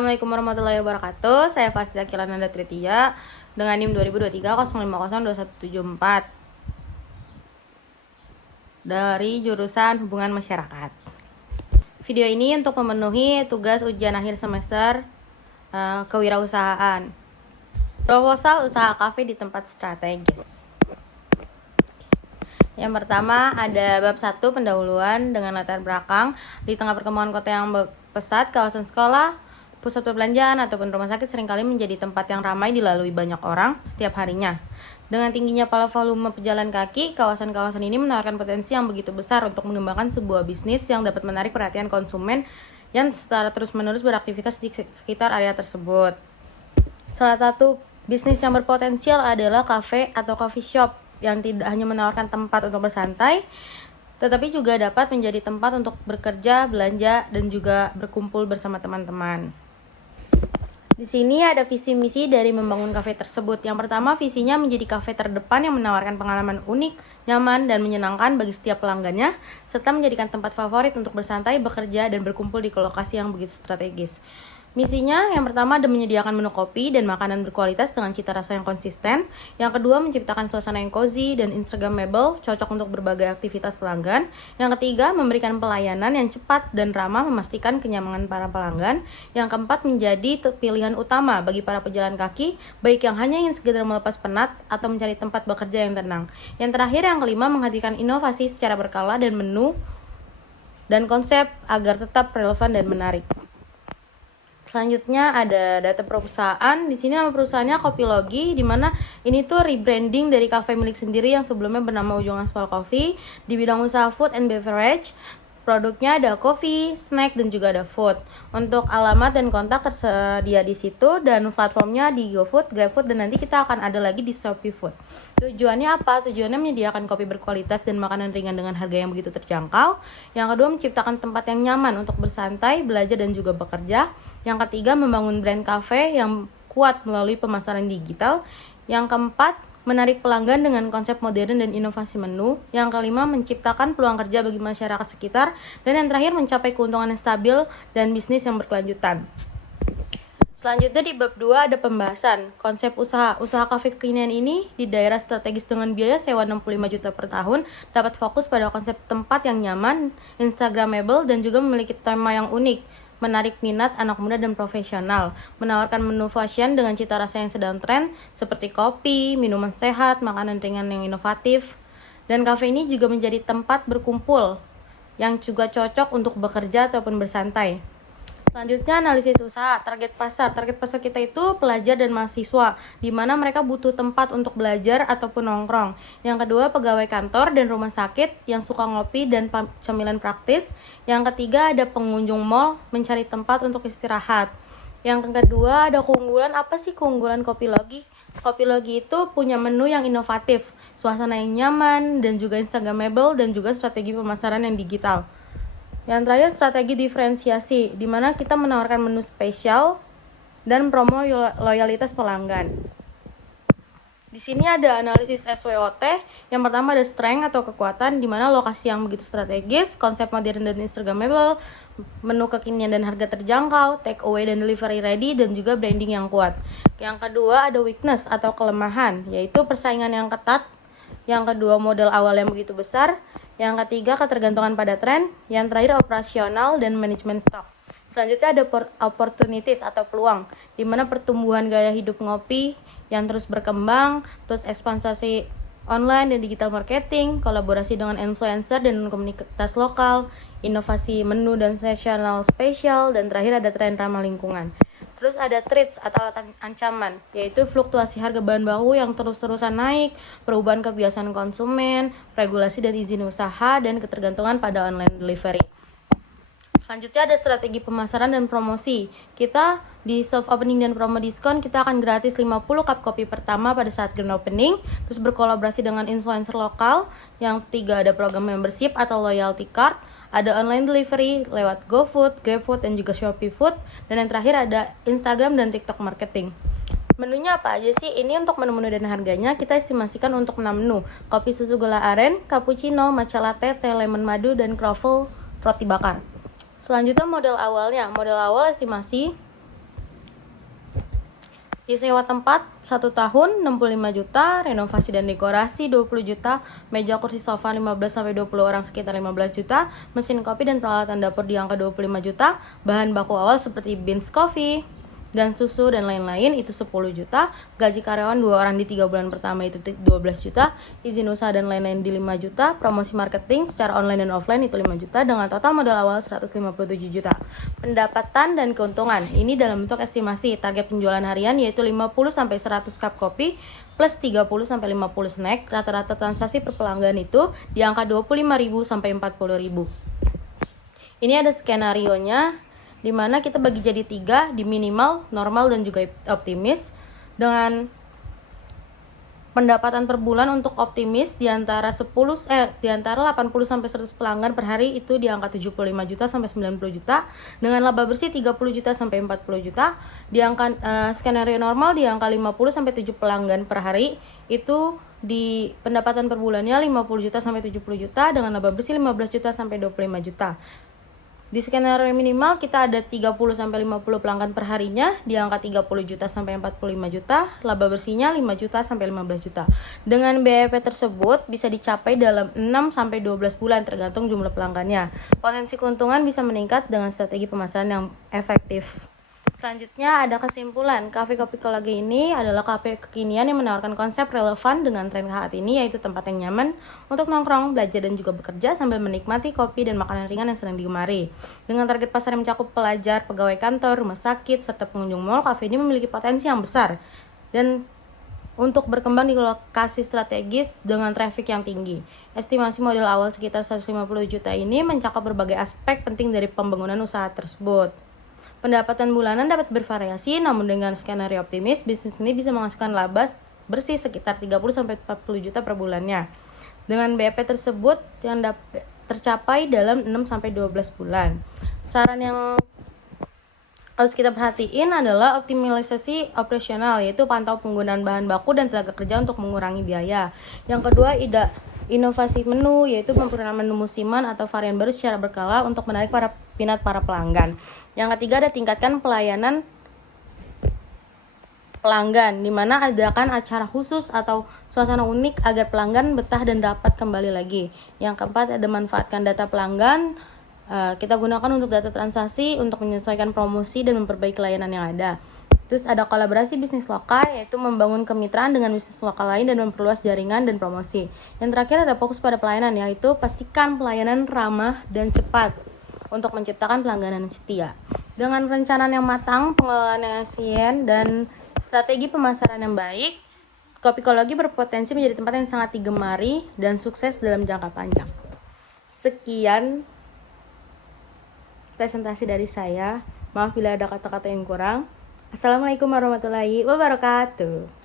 Assalamualaikum warahmatullahi wabarakatuh. Saya Fasila Kilananda Tritia dengan NIM 2023 dari jurusan Hubungan Masyarakat. Video ini untuk memenuhi tugas ujian akhir semester kewirausahaan. Proposal usaha kafe di tempat strategis. Yang pertama ada bab 1 pendahuluan dengan latar belakang. Di tengah perkembangan kota yang pesat, kawasan sekolah, pusat perbelanjaan ataupun rumah sakit seringkali menjadi tempat yang ramai dilalui banyak orang setiap harinya. Dengan tingginya volume pejalan kaki, kawasan-kawasan ini menawarkan potensi yang begitu besar untuk mengembangkan sebuah bisnis yang dapat menarik perhatian konsumen yang secara terus-menerus beraktivitas di sekitar area tersebut. Salah satu bisnis yang berpotensial adalah kafe atau coffee shop yang tidak hanya menawarkan tempat untuk bersantai, tetapi juga dapat menjadi tempat untuk bekerja, belanja, dan juga berkumpul bersama teman-teman. Di sini ada visi misi dari membangun kafe tersebut. Yang pertama, visinya menjadi kafe terdepan yang menawarkan pengalaman unik, nyaman, dan menyenangkan bagi setiap pelanggannya, serta menjadikan tempat favorit untuk bersantai, bekerja, dan berkumpul di lokasi yang begitu strategis. Misinya yang pertama ada menyediakan menu kopi dan makanan berkualitas dengan cita rasa yang konsisten. Yang kedua menciptakan suasana yang cozy dan instagramable, cocok untuk berbagai aktivitas pelanggan. Yang ketiga memberikan pelayanan yang cepat dan ramah, memastikan kenyamanan para pelanggan. Yang keempat menjadi pilihan utama bagi para pejalan kaki, baik yang hanya ingin sekedar melepas penat atau mencari tempat bekerja yang tenang. Yang terakhir yang kelima menghadirkan inovasi secara berkala dan menu dan konsep agar tetap relevan dan menarik. Selanjutnya ada data perusahaan. Di sini nama perusahaannya Kopilogi, di mana ini tuh rebranding dari kafe milik sendiri yang sebelumnya bernama Ujung Aspal Coffee di bidang usaha food and beverage. Produknya ada coffee, snack, dan juga ada food. Untuk alamat dan kontak tersedia di situ dan platformnya di GoFood, GrabFood, dan nanti kita akan ada lagi di Shopee Food. Tujuannya apa? Tujuannya menyediakan kopi berkualitas dan makanan ringan dengan harga yang begitu terjangkau. Yang kedua, menciptakan tempat yang nyaman untuk bersantai, belajar, dan juga bekerja. Yang ketiga, membangun brand cafe yang kuat melalui pemasaran digital. Yang keempat, menarik pelanggan dengan konsep modern dan inovasi menu. Yang kelima, menciptakan peluang kerja bagi masyarakat sekitar. Dan yang terakhir, mencapai keuntungan yang stabil dan bisnis yang berkelanjutan. Selanjutnya di bab 2 ada pembahasan konsep usaha. Usaha kafe kekinian ini di daerah strategis dengan biaya sewa 65 juta per tahun dapat fokus pada konsep tempat yang nyaman, instagramable, dan juga memiliki tema yang unik, menarik minat anak muda dan profesional, menawarkan menu fashion dengan cita rasa yang sedang tren seperti kopi, minuman sehat, makanan ringan yang inovatif. Dan kafe ini juga menjadi tempat berkumpul yang juga cocok untuk bekerja ataupun bersantai. Selanjutnya analisis usaha, target pasar. Target pasar kita itu pelajar dan mahasiswa, di mana mereka butuh tempat untuk belajar ataupun nongkrong. Yang kedua pegawai kantor dan rumah sakit yang suka ngopi dan camilan praktis. Yang ketiga ada pengunjung mall mencari tempat untuk istirahat. Yang kedua ada keunggulan. Apa sih keunggulan Kopilogi? Kopilogi itu punya menu yang inovatif, suasana yang nyaman, dan juga instagramable, dan juga strategi pemasaran yang digital. Yang terakhir strategi diferensiasi, di mana kita menawarkan menu spesial dan promo loyalitas pelanggan. Di sini ada analisis SWOT. Yang pertama ada strength atau kekuatan, di mana lokasi yang begitu strategis, konsep modern dan instagramable, menu kekinian dan harga terjangkau, take away dan delivery ready, dan juga branding yang kuat. Yang kedua ada weakness atau kelemahan, yaitu persaingan yang ketat. Yang kedua modal awal yang begitu besar. Yang ketiga ketergantungan pada tren. Yang terakhir operasional dan manajemen stok. Selanjutnya ada opportunities atau peluang, di mana pertumbuhan gaya hidup ngopi yang terus berkembang, terus ekspansi online dan digital marketing, kolaborasi dengan influencer dan komunitas lokal, inovasi menu dan seasonal spesial, dan terakhir ada tren ramah lingkungan. Terus ada threats atau ancaman, yaitu fluktuasi harga bahan baku yang terus-terusan naik, perubahan kebiasaan konsumen, regulasi dan izin usaha, dan ketergantungan pada online delivery. Selanjutnya ada strategi pemasaran dan promosi. Kita di soft opening dan promo diskon kita akan gratis 50 cup kopi pertama pada saat grand opening. Terus berkolaborasi dengan influencer lokal. Yang ketiga ada program membership atau loyalty card. Ada online delivery lewat GoFood, GrabFood, dan juga Shopee Food. Dan yang terakhir ada Instagram dan TikTok marketing. Menunya apa aja sih? Ini untuk menu-menu dan harganya kita estimasikan untuk 6 menu. Kopi susu gula aren, cappuccino, matcha latte, teh lemon madu, dan croffle roti bakar. Selanjutnya modal awalnya. Modal awal estimasi Disewa tempat 1 tahun 65 juta, renovasi dan dekorasi 20 juta, meja kursi sofa 15-20 orang sekitar 15 juta, mesin kopi dan peralatan dapur di angka 25 juta, bahan baku awal seperti beans coffee dan susu dan lain-lain itu 10 juta, gaji karyawan 2 orang di 3 bulan pertama itu 12 juta, izin usaha dan lain-lain di 5 juta, promosi marketing secara online dan offline itu 5 juta dengan total modal awal 157 juta. Pendapatan dan keuntungan ini dalam bentuk estimasi, target penjualan harian yaitu 50-100 cup kopi plus 30-50 snack, rata-rata transaksi per pelanggan itu di angka 25.000 sampai 40.000. Ini ada skenarionya di mana kita bagi jadi 3 di minimal, normal dan juga optimis, dengan pendapatan per bulan untuk optimis di antara 80 sampai 100 pelanggan per hari itu di angka 75 juta sampai 90 juta, dengan laba bersih 30 juta sampai 40 juta. Di angka skenario normal di angka 50 sampai 7 pelanggan per hari itu di pendapatan per bulannya 50 juta sampai 70 juta dengan laba bersih 15 juta sampai 25 juta. Di skenario minimal kita ada 30 sampai 50 pelanggan per harinya di angka 30 juta sampai 45 juta, laba bersihnya 5 juta sampai 15 juta. Dengan BEP tersebut bisa dicapai dalam 6 sampai 12 bulan tergantung jumlah pelanggannya. Potensi keuntungan bisa meningkat dengan strategi pemasaran yang efektif. Selanjutnya ada kesimpulan, Cafe Kopikologi ini adalah kafe kekinian yang menawarkan konsep relevan dengan tren saat ini, yaitu tempat yang nyaman untuk nongkrong, belajar dan juga bekerja sambil menikmati kopi dan makanan ringan yang sering digemari. Dengan target pasar yang mencakup pelajar, pegawai kantor, rumah sakit, serta pengunjung mal, kafe ini memiliki potensi yang besar dan untuk berkembang di lokasi strategis dengan traffic yang tinggi. Estimasi modal awal sekitar 150 juta ini mencakup berbagai aspek penting dari pembangunan usaha tersebut. Pendapatan bulanan dapat bervariasi, namun dengan skenario optimis, bisnis ini bisa menghasilkan laba bersih sekitar 30-40 juta per bulannya. Dengan BEP tersebut yang dapat tercapai dalam 6-12 bulan. Saran yang harus kita perhatiin adalah optimalisasi operasional, yaitu pantau penggunaan bahan baku dan tenaga kerja untuk mengurangi biaya. Yang kedua, inovasi menu, yaitu memperkenalkan menu musiman atau varian baru secara berkala untuk menarik minat para pelanggan. Yang ketiga ada tingkatkan pelayanan pelanggan, di mana adakan acara khusus atau suasana unik agar pelanggan betah dan dapat kembali lagi. Yang keempat ada manfaatkan data pelanggan, kita gunakan untuk data transaksi untuk menyesuaikan promosi dan memperbaiki layanan yang ada. Terus ada kolaborasi bisnis lokal, yaitu membangun kemitraan dengan bisnis lokal lain dan memperluas jaringan dan promosi. Yang terakhir ada fokus pada pelayanan, yaitu pastikan pelayanan ramah dan cepat untuk menciptakan pelanggan setia. Dengan perencanaan yang matang, pengelolaan yang efisien, dan strategi pemasaran yang baik, Kopikologi berpotensi menjadi tempat yang sangat digemari dan sukses dalam jangka panjang. Sekian presentasi dari saya. Maaf bila ada kata-kata yang kurang. Assalamualaikum warahmatullahi wabarakatuh.